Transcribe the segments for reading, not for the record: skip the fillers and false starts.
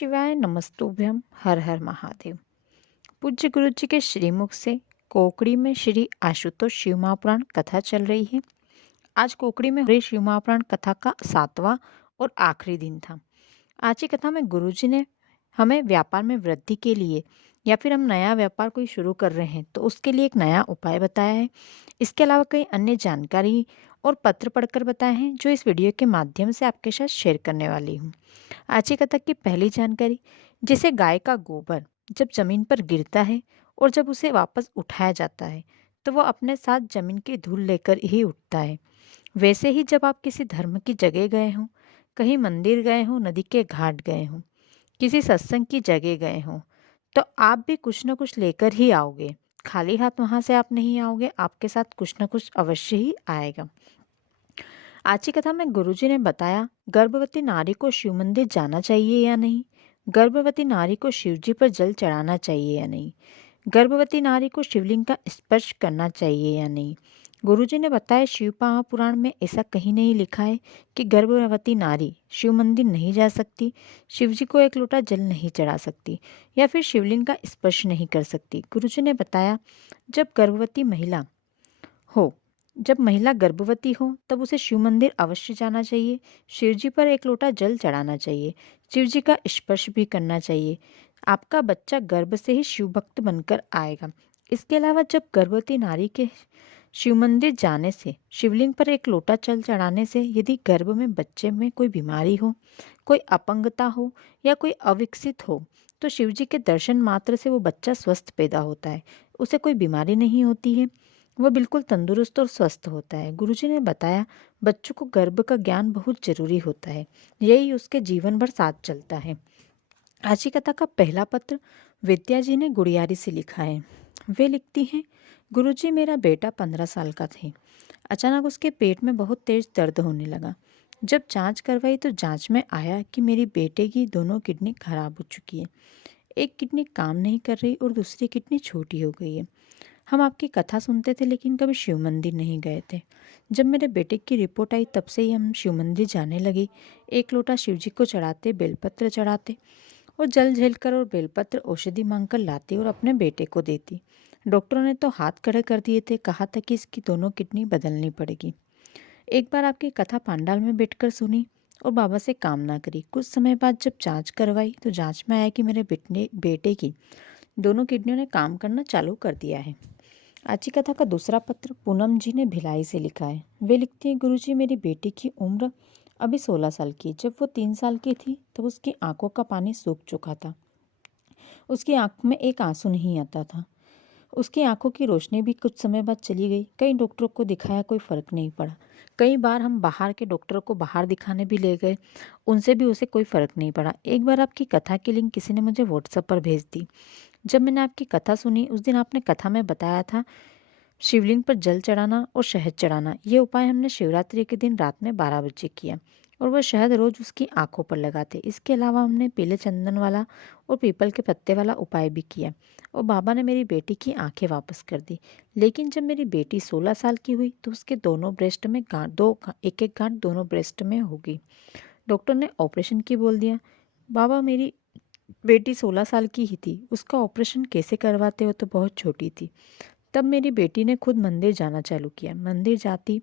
शिवाय नमस्तुभ्यम हर हर महादेव। पूज्य गुरु जी के श्रीमुख से कोकड़ी में श्री आशुतोष शिव महापुराण कथा चल रही है। आज कोकड़ी में श्री शिव महापुराण कथा का 7वां और आखिरी दिन था। आज की कथा में गुरु जी ने हमें व्यापार में वृद्धि के लिए या फिर हम नया व्यापार कोई शुरू कर रहे हैं तो उसके लिए एक नया उपाय बताया है। इसके अलावा कई अन्य जानकारी और पत्र पढ़कर बताए हैं जो इस वीडियो के माध्यम से आपके साथ शेयर करने वाली हूँ। आज की कथा की पहली जानकारी, जैसे गाय का गोबर जब जमीन पर गिरता है और जब उसे वापस उठाया जाता है तो वो अपने साथ जमीन की धूल लेकर ही उठता है। वैसे ही जब आप किसी धर्म की जगह गए हों, कहीं मंदिर गए हों, नदी के घाट गए हों, किसी सत्संग की जगह गए हों, तो आप भी कुछ न कुछ लेकर ही आओगे। खाली हाथ वहां से आप नहीं आओगे, आपके साथ कुछ न कुछ अवश्य ही आएगा। आज की कथा में गुरुजी ने बताया गर्भवती नारी को शिव मंदिर जाना चाहिए या नहीं, गर्भवती नारी को शिवजी पर जल चढ़ाना चाहिए या नहीं, गर्भवती नारी को शिवलिंग का स्पर्श करना चाहिए या नहीं। गुरुजी ने बताया शिव महापुराण में ऐसा कहीं नहीं लिखा है कि गर्भवती नारी शिव मंदिर नहीं जा सकती, शिवजी को एक लोटा जल नहीं चढ़ा सकती या फिर शिवलिंग का स्पर्श नहीं कर सकती। गुरुजी ने बताया जब गर्भवती महिला हो जब महिला गर्भवती हो तब उसे शिव मंदिर अवश्य जाना चाहिए, शिवजी पर एक लोटा जल चढ़ाना चाहिए, शिवजी का स्पर्श भी करना चाहिए। आपका बच्चा गर्भ से ही शिव भक्त बनकर आएगा। इसके अलावा जब गर्भवती नारी के शिव मंदिर जाने से, शिवलिंग पर एक लोटा जल चढ़ाने से यदि गर्भ में बच्चे में कोई बीमारी हो, कोई अपंगता हो या कोई अविकसित हो तो शिवजी के दर्शन मात्र से वो बच्चा स्वस्थ पैदा होता है, उसे कोई बीमारी नहीं होती है, वह बिल्कुल तंदुरुस्त और स्वस्थ होता है। गुरुजी ने बताया बच्चों को गर्भ का ज्ञान बहुत जरूरी होता है, यही उसके जीवन भर साथ चलता है। आज की कथा का पहला पत्र विद्या जी ने गुड़ियारी से लिखा है। वे लिखती हैं, गुरुजी मेरा बेटा 15 साल का थे। अचानक उसके पेट में बहुत तेज दर्द होने लगा। जब जांच करवाई तो जांच में आया कि मेरी बेटे की दोनों किडनी खराब हो चुकी है। एक किडनी काम नहीं कर रही और दूसरी किडनी छोटी हो गई है। हम आपकी कथा सुनते थे लेकिन कभी शिव मंदिर नहीं गए थे। जब मेरे बेटे की रिपोर्ट आई तब से ही हम शिव मंदिर जाने लगे। एक लोटा शिव जी को चढ़ाते, बेलपत्र चढ़ाते और जल झेलकर और बेलपत्र औषधि मांगकर लाती और अपने बेटे को देती। डॉक्टरों ने तो हाथ खड़े कर दिए थे, कहा था कि इसकी दोनों किडनी बदलनी पड़ेगी। एक बार आपकी कथा पांडाल में बैठकर सुनी और बाबा से कामना करी। कुछ समय बाद जब जांच करवाई तो जांच में आया कि मेरे बेटे की दोनों किडनियों ने काम करना चालू कर दिया है। आज की कथा का दूसरा पत्र पूनम जी ने भिलाई से लिखा है। वे लिखती हैं, गुरुजी मेरी बेटी की उम्र अभी 16 साल की। जब वो 3 साल की थी तब उसकी आंखों का पानी सूख चुका था। उसकी आंख में एक आंसू नहीं आता था। उसकी आंखों की रोशनी भी कुछ समय बाद चली गई। कई डॉक्टरों को दिखाया, कोई फर्क नहीं पड़ा। कई बार हम बाहर के डॉक्टरों को बाहर दिखाने भी ले गए, उनसे भी उसे कोई फर्क नहीं पड़ा। एक बार आपकी कथा की लिंक किसी ने मुझे व्हाट्सएप पर भेज दी। जब मैंने आपकी कथा सुनी उस दिन आपने कथा में बताया था शिवलिंग पर जल चढ़ाना और शहद चढ़ाना। ये उपाय हमने शिवरात्रि के दिन रात में 12 बजे किया और वह शहद रोज उसकी आंखों पर लगाते। इसके अलावा हमने पीले चंदन वाला और पीपल के पत्ते वाला उपाय भी किया और बाबा ने मेरी बेटी की आंखें वापस कर दी। लेकिन जब मेरी बेटी 16 साल की हुई तो उसके दोनों ब्रेस्ट में एक एक गांठ दोनों ब्रेस्ट में हो गई। डॉक्टर ने ऑपरेशन की बोल दिया। बाबा मेरी बेटी 16 साल की ही थी, उसका ऑपरेशन कैसे करवाते हो, तो बहुत छोटी थी। तब मेरी बेटी ने खुद मंदिर जाना चालू किया। मंदिर जाती,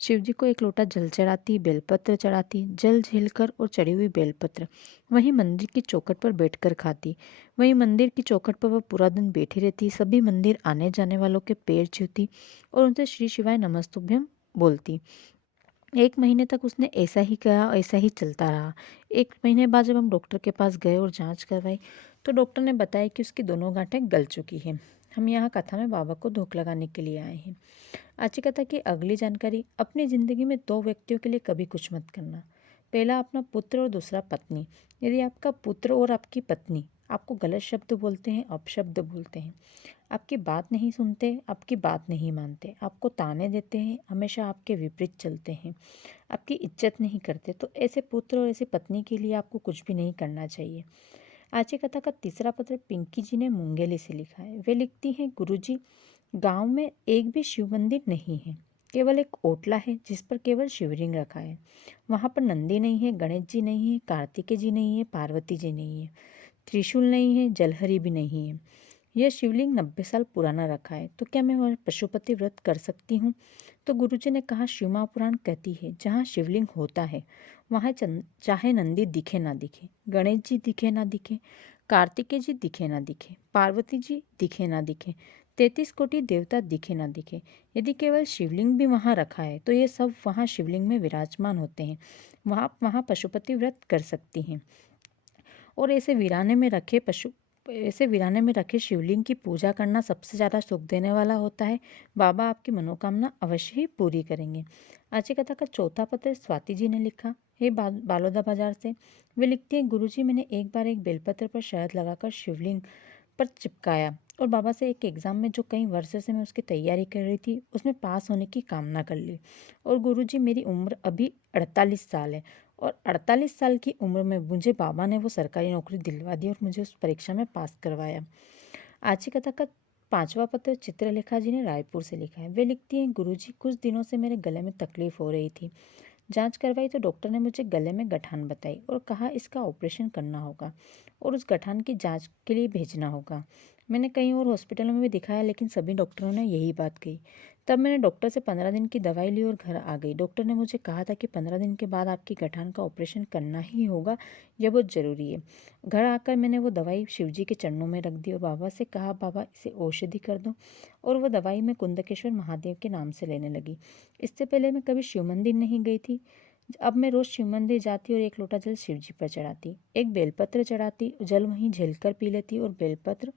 शिवजी को एक लोटा जल चढ़ाती, बेलपत्र चढ़ाती, जल झेलकर और चढ़ी हुई बेलपत्र वहीं मंदिर की चौखट पर बैठकर खाती। वहीं मंदिर की चौखट पर वह पूरा दिन बैठी रहती। सभी मंदिर आने जाने वालों के पैर छूती और उनसे श्री शिवाय नमस्तुभ्यम बोलती। 1 महीने तक उसने ऐसा ही कहा, ऐसा ही चलता रहा। 1 महीने बाद जब हम डॉक्टर के पास गए और जांच करवाई तो डॉक्टर ने बताया कि उसकी दोनों गांठें गल चुकी हैं। हम यहाँ कथा में बाबा को धोख लगाने के लिए आए हैं। आज की कथा की अगली जानकारी, अपनी ज़िंदगी में 2 व्यक्तियों के लिए कभी कुछ मत करना। पहला अपना पुत्र और दूसरा पत्नी। यदि आपका पुत्र और आपकी पत्नी आपको गलत शब्द बोलते हैं, अपशब्द बोलते हैं, आपकी बात नहीं सुनते, आपकी बात नहीं मानते, आपको ताने देते हैं, हमेशा आपके विपरीत चलते हैं, आपकी इज्जत नहीं करते, तो ऐसे पुत्र और ऐसी पत्नी के लिए आपको कुछ भी नहीं करना चाहिए। आज की कथा का तीसरा पत्र पिंकी जी ने मुंगेली से लिखा है। वे लिखती हैं, गुरुजी गांव में एक भी शिव मंदिर नहीं है। केवल एक ओटला है जिस पर केवल शिवलिंग रखा है। वहाँ पर नंदी नहीं है, गणेश जी नहीं है, कार्तिकेय जी नहीं है, पार्वती जी नहीं है, त्रिशूल नहीं है, जलहरी भी नहीं है। यह शिवलिंग 90 साल पुराना रखा है, तो क्या मैं वह पशुपति व्रत कर सकती हूँ? तो गुरुजी ने कहा, शिव महापुराण कहती है जहाँ शिवलिंग होता है वहाँ चाहे नंदी दिखे ना दिखे, गणेश जी दिखे ना दिखे, कार्तिकेय जी दिखे ना दिखे, पार्वती जी दिखे ना दिखे, 33 कोटि देवता दिखे ना दिखे, यदि केवल शिवलिंग भी वहाँ रखा है तो ये सब वहाँ शिवलिंग में विराजमान होते हैं। वहाँ पशुपति व्रत कर सकती हैं। और ऐसे वीराने में रखे शिवलिंग की पूजा करना सबसे ज़्यादा सुख देने वाला होता है। बाबा आपकी मनोकामना अवश्य ही पूरी करेंगे। आज की कथा का चौथा पत्र स्वाति जी ने लिखा है बालोदा बाजार से। वे लिखती हैं, गुरुजी मैंने एक बार एक बेलपत्र पर शहद लगाकर शिवलिंग पर चिपकाया और बाबा से एक एग्ज़ाम में जो कई वर्षों से मैं उसकी तैयारी कर रही थी उसमें पास होने की कामना कर ली। और गुरुजी मेरी उम्र अभी 48 साल है और 48 साल की उम्र में मुझे बाबा ने वो सरकारी नौकरी दिलवा दी और मुझे उस परीक्षा में पास करवाया। आज की कथा का पांचवा पत्र चित्रलेखा जी ने रायपुर से लिखा है। वे लिखती हैं, गुरुजी कुछ दिनों से मेरे गले में तकलीफ हो रही थी। जांच करवाई तो डॉक्टर ने मुझे गले में गठान बताई और कहा इसका ऑपरेशन करना होगा और उस गठान की जांच के लिए भेजना होगा। मैंने कई और हॉस्पिटलों में भी दिखाया लेकिन सभी डॉक्टरों ने यही बात कही। तब मैंने डॉक्टर से 15 दिन की दवाई ली और घर आ गई। डॉक्टर ने मुझे कहा था कि 15 दिन के बाद आपकी गठान का ऑपरेशन करना ही होगा, यह बहुत ज़रूरी है। घर आकर मैंने वो दवाई शिवजी के चरणों में रख दी और बाबा से कहा, बाबा इसे औषधि कर दो। और वो दवाई मैं कुंदकेश्वर महादेव के नाम से लेने लगी। इससे पहले मैं कभी शिव मंदिर नहीं गई थी। अब मैं रोज़ शिव मंदिर जाती और एक लोटा जल शिवजी पर चढ़ाती, एक बेलपत्र चढ़ाती, जल वहीं झेलकर पी लेती और बेलपत्र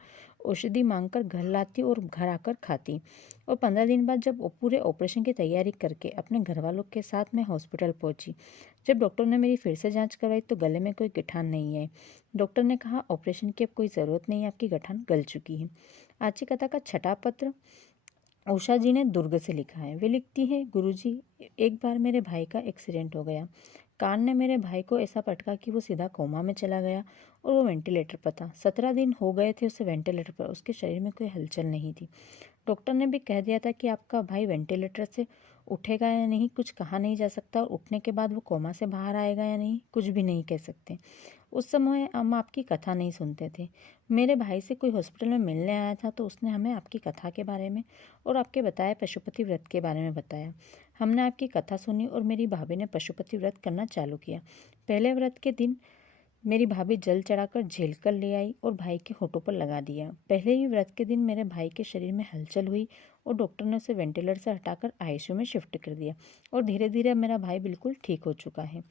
औषधि मांगकर घर लाती और घर आकर खाती। और 15 दिन बाद जब पूरे ऑपरेशन की तैयारी करके अपने घर वालों के साथ मैं हॉस्पिटल पहुंची, जब डॉक्टर ने मेरी फिर से जांच करवाई तो गले में कोई गठान नहीं है। डॉक्टर ने कहा ऑपरेशन की अब कोई ज़रूरत नहीं है, आपकी गठान गल चुकी है। आज की कथा का छठा पत्र उषा जी ने दुर्ग से लिखा है। वे लिखती हैं, गुरुजी एक बार मेरे भाई का एक्सीडेंट हो गया। कार ने मेरे भाई को ऐसा पटका कि वो सीधा कोमा में चला गया और वो वेंटिलेटर पर था। 17 दिन हो गए थे उसे वेंटिलेटर पर, उसके शरीर में कोई हलचल नहीं थी। डॉक्टर ने भी कह दिया था कि आपका भाई वेंटिलेटर से उठेगा या नहीं कुछ कहा नहीं जा सकता और उठने के बाद वो कोमा से बाहर आएगा या नहीं कुछ भी नहीं कह सकते। उस समय हम आपकी कथा नहीं सुनते थे। मेरे भाई से कोई हॉस्पिटल में मिलने आया था तो उसने हमें आपकी कथा के बारे में और आपके बताए पशुपति व्रत के बारे में बताया। हमने आपकी कथा सुनी और मेरी भाभी ने पशुपति व्रत करना चालू किया। पहले व्रत के दिन मेरी भाभी जल चढ़ाकर झेल कर ले आई और भाई के होठों पर लगा दिया। पहले ही व्रत के दिन मेरे भाई के शरीर में हलचल हुई और डॉक्टर ने उसे वेंटिलेटर से हटाकर आईसीयू में शिफ्ट कर दिया और धीरे धीरे मेरा भाई बिल्कुल ठीक हो चुका है।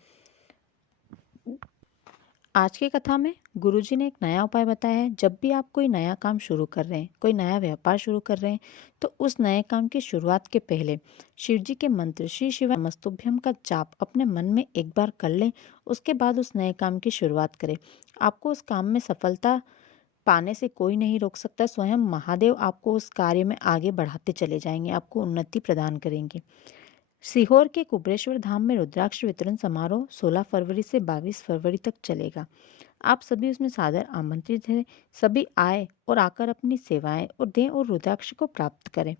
आज की कथा में गुरुजी ने एक नया उपाय बताया है। जब भी आप कोई नया काम शुरू कर रहे हैं, कोई नया व्यापार शुरू कर रहे हैं, तो उस नए काम की शुरुआत के पहले शिवजी के मंत्र श्री शिवाय नमस्तुभ्यम का जाप अपने मन में एक बार कर लें। उसके बाद उस नए काम की शुरुआत करें। आपको उस काम में सफलता पाने से कोई नहीं रोक सकता। स्वयं महादेव आपको उस कार्य में आगे बढ़ाते चले जाएंगे, आपको उन्नति प्रदान करेंगे। सीहोर के कुबेरेश्वर धाम में रुद्राक्ष वितरण समारोह 16 फरवरी से 22 फरवरी तक चलेगा। आप सभी उसमें सादर आमंत्रित हैं। सभी आए और आकर अपनी सेवाएं और दें और रुद्राक्ष को प्राप्त करें।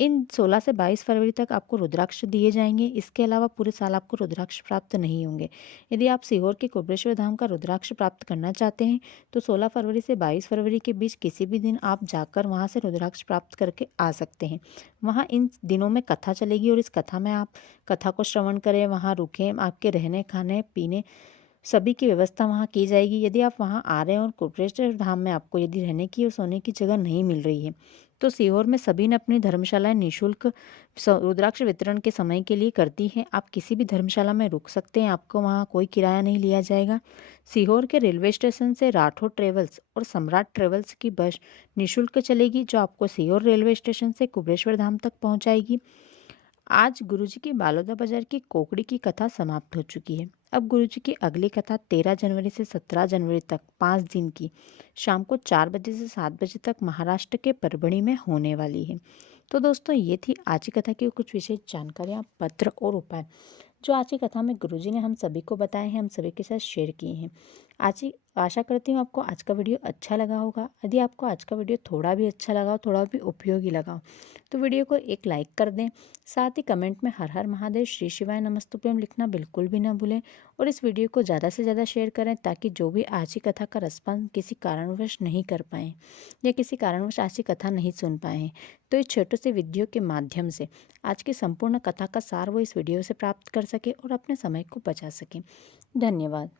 इन 16 से 22 फरवरी तक आपको रुद्राक्ष दिए जाएंगे। इसके अलावा पूरे साल आपको रुद्राक्ष प्राप्त नहीं होंगे। यदि आप सीहोर के कुबेरेश्वर धाम का रुद्राक्ष प्राप्त करना चाहते हैं तो 16 फरवरी से 22 फरवरी के बीच किसी भी दिन आप जाकर वहां से रुद्राक्ष प्राप्त करके आ सकते हैं। वहाँ इन दिनों में कथा चलेगी और इस कथा में आप कथा को श्रवण करें, वहाँ रुकें, आपके रहने खाने पीने सभी की व्यवस्था वहाँ की जाएगी। यदि आप वहाँ आ रहे हैं और कुबेरेश्वर धाम में आपको यदि रहने की और सोने की जगह नहीं मिल रही है तो सीहोर में सभी ने अपनी धर्मशालाएं निःशुल्क रुद्राक्ष वितरण के समय के लिए करती हैं। आप किसी भी धर्मशाला में रुक सकते हैं, आपको वहाँ कोई किराया नहीं लिया जाएगा। सीहोर के रेलवे स्टेशन से राठौर ट्रेवल्स और सम्राट ट्रेवल्स की बस निःशुल्क चलेगी जो आपको सीहोर रेलवे स्टेशन से कुबेरेश्वर धाम तक पहुँचाएगी। आज गुरुजी की बालोदा बाजार की कोकड़ी की कथा समाप्त हो चुकी है। अब गुरुजी की अगली कथा 13 जनवरी से 17 जनवरी तक 5 दिन की शाम को 4 बजे से 7 बजे तक महाराष्ट्र के परभणी में होने वाली है। तो दोस्तों ये थी आज की कथा की कुछ विशेष जानकारियाँ, पत्र और उपाय जो आज की कथा में गुरुजी ने हम सभी को बताए हैं, हम सभी के साथ शेयर किए हैं। आशा करती हूँ आपको आज का वीडियो अच्छा लगा होगा। यदि आपको आज का वीडियो थोड़ा भी अच्छा लगा हो, थोड़ा भी उपयोगी लगा हो, तो वीडियो को एक लाइक कर दें। साथ ही कमेंट में हर हर महादेव, श्री शिवाय नमस्तुभ्यम लिखना बिल्कुल भी ना भूलें। और इस वीडियो को ज़्यादा से ज़्यादा शेयर करें, ताकि जो भी आज की कथा का रिस्पॉन्स किसी कारणवश नहीं कर पाएँ या किसी कारणवश आज की कथा नहीं सुन पाए हैं, तो इस छोटे से वीडियो के माध्यम से आज की संपूर्ण कथा का सार वो इस वीडियो से प्राप्त कर सके और अपने समय को बचा सकें। धन्यवाद।